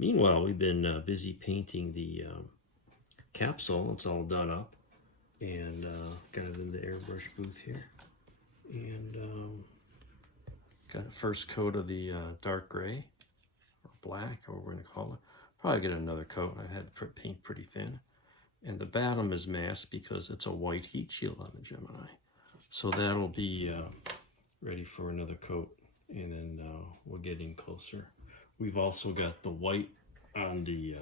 Meanwhile, we've been busy painting the capsule. It's all done up and got it in the airbrush booth here. And got a first coat of the dark gray or black, or we're going to call it. Probably get another coat. I had to paint pretty thin. And the bottom is masked because it's a white heat shield on the Gemini. So that'll be ready for another coat, and then we'll get in closer. We've also got the white on the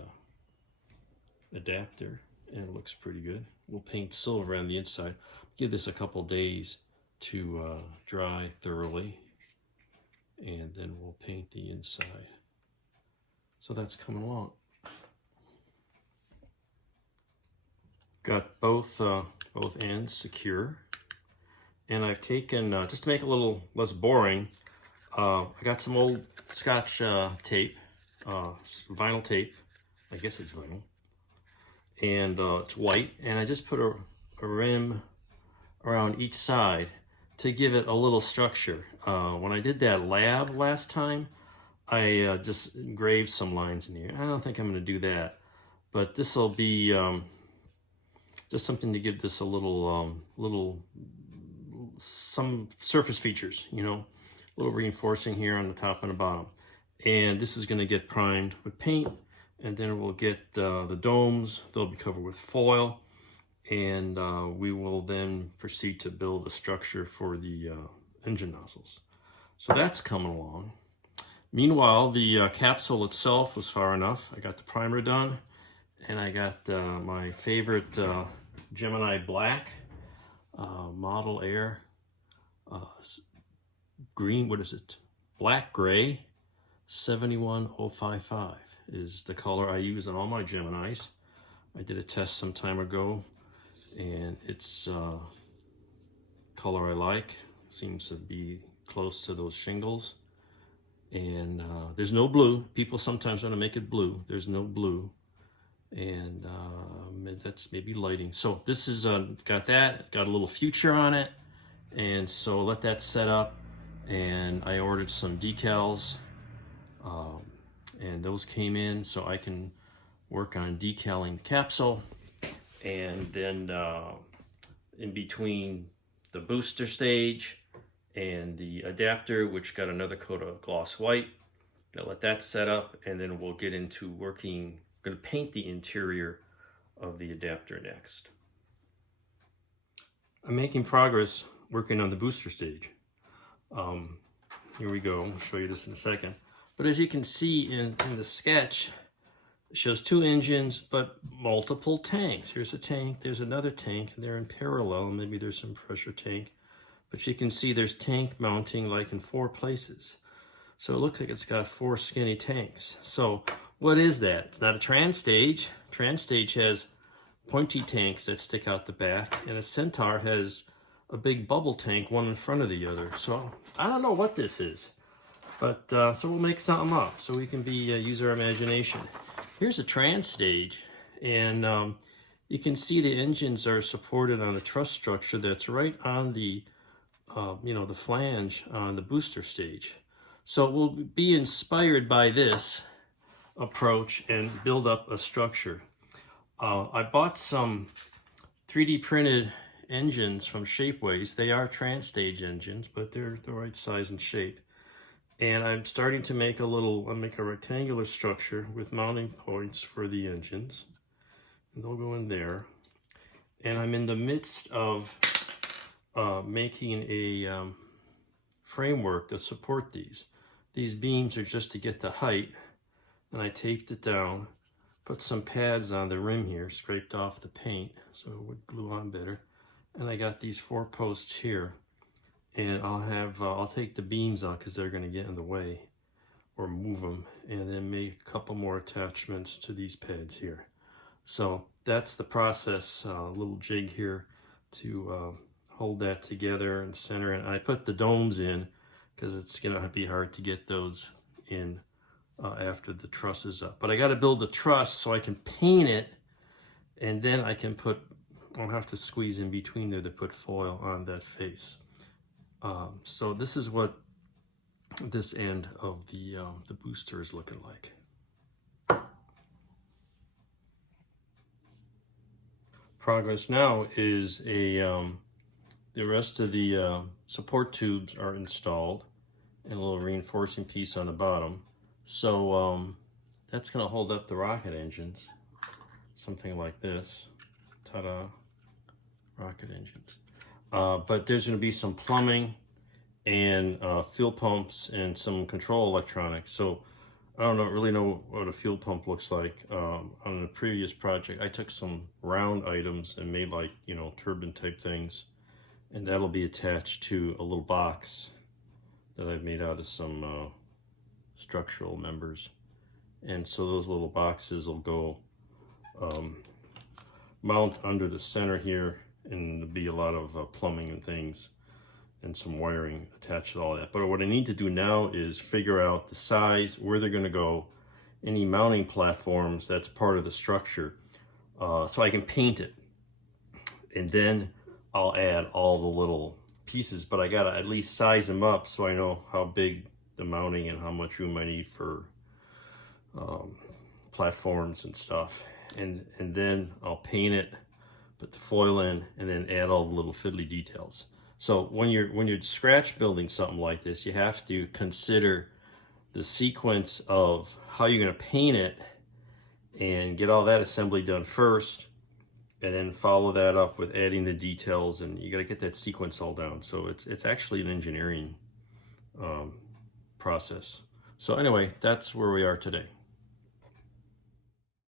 adapter, and it looks pretty good. We'll paint silver on the inside. Give this a couple days to dry thoroughly, and then we'll paint the inside. So that's coming along. Got both ends secure, and I've taken, just to make it a little less boring, I got some old Scotch tape, vinyl tape, I guess it's vinyl, and it's white, and I just put a rim around each side to give it a little structure. When I did that lab last time, I just engraved some lines in here. I don't think I'm going to do that, but this will be just something to give this a little, some surface features, you know, a little reinforcing here on the top and the bottom. And this is going to get primed with paint, and then we'll get the domes. They'll be covered with foil, and we will then proceed to build a structure for the engine nozzles. So that's coming along. Meanwhile, the capsule itself was far enough. I got the primer done, and I got my favorite Gemini black Model Air green, what is it? Black gray 71055 is the color I use on all my Geminis. I did a test some time ago, and it's color I like. Seems to be close to those shingles. And there's no blue. People sometimes want to make it blue. There's no blue. And that's maybe lighting. So this is got that, got a little future on it. And so let that set up. And I ordered some decals, and those came in, so I can work on decaling the capsule. And then in between the booster stage and the adapter, which got another coat of gloss white, gonna let that set up, and then we'll get into working. Gonna paint the interior of the adapter next. I'm making progress working on the booster stage. Here we go. I'll show you this in a second. But as you can see in the sketch, it shows two engines, but multiple tanks. Here's a tank, there's another tank, and they're in parallel. Maybe there's some pressure tank. But you can see there's tank mounting like in 4 places. So it looks like it's got 4 skinny tanks. So what is that? It's not a trans stage. Trans stage has pointy tanks that stick out the back, and a Centaur has a big bubble tank, one in front of the other. So I don't know what this is, but so we'll make something up so we can use our imagination. Here's a trans stage, and you can see the engines are supported on a truss structure that's right on the the flange on the booster stage. So we'll be inspired by this approach and build up a structure. I bought some 3D printed engines from Shapeways. They are trans stage engines, but they're the right size and shape. And I'm starting to make I'll make a rectangular structure with mounting points for the engines. And they'll go in there. And I'm in the midst of making a framework to support these. These beams are just to get the height, and I taped it down, put some pads on the rim here, scraped off the paint so it would glue on better. And I got these 4 posts here, and I'll take the beams out because they're going to get in the way, or move them, and then make a couple more attachments to these pads here. So that's the process, a little jig here to hold that together and center it. And I put the domes in because it's going to be hard to get those in after the truss is up. But I got to build the truss so I can paint it, and then I can I'll have to squeeze in between there to put foil on that face. So this is what this end of the booster is looking like. progress now is the rest of the support tubes are installed and a little reinforcing piece on the bottom. So that's going to hold up the rocket engines. Something like this. Ta-da. Rocket engines. But there's going to be some plumbing and fuel pumps and some control electronics. So I don't really know what a fuel pump looks like. On the previous project, I took some round items and made, like, you know, turbine type things, and that'll be attached to a little box that I've made out of some structural members. And so those little boxes will go mount under the center here, and there'll be a lot of plumbing and things and some wiring attached to all that. But what I need to do now is figure out the size, where they're going to go, any mounting platforms that's part of the structure, so I can paint it. And then I'll add all the little pieces, but I gotta at least size them up so I know how big the mounting and how much room I need for platforms and stuff. And then I'll paint it, put the foil in, and then add all the little fiddly details. So when you're scratch building something like this, you have to consider the sequence of how you're going to paint it and get all that assembly done first, and then follow that up with adding the details, and you got to get that sequence all down. So it's actually an engineering process. So anyway, that's where we are today.